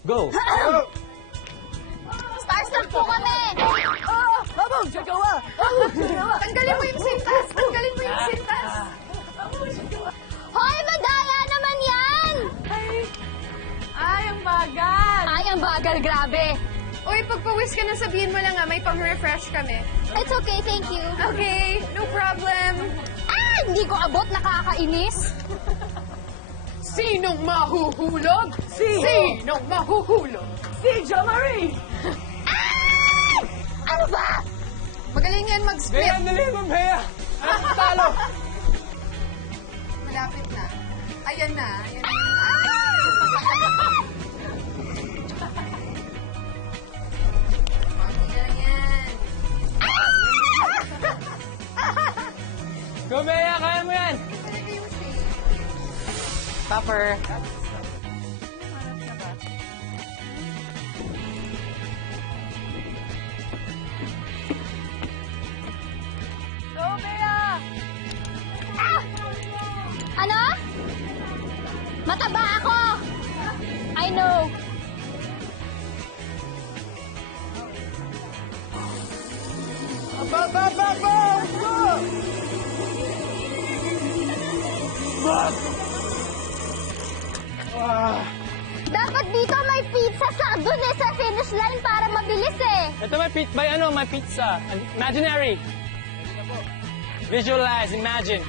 Go! Starstruck po kami! Tanggalin mo yung sintas! Tanggalin mo yung sintas! Hoy, madaya naman yan! Ay, ang bagal! Ay, ang bagal, grabe. Uy, pagpawis ka na, sabihin mo lang may pang-refresh kami. It's okay, thank you. Okay, no problem. Ah, hindi ko abot, nakakainis. Sinong mahuhulog? Sinong mahuhulog? Si Jo Marie! Ano ba? Magaling yan mag-split. Bea, dali mo, Bea! Talo! Malapit na. Ayan na. Ayan na. Konti na lang yan. Go, Bea! Kaya mo yan! Talaga yung shape. Topper! Go, Bea! Ano? Mataba ako! I know. Dapat dito may pizza sa dun sa finish line para mabilis eh. Ito may pizza. Imaginary. Visualize, imagine.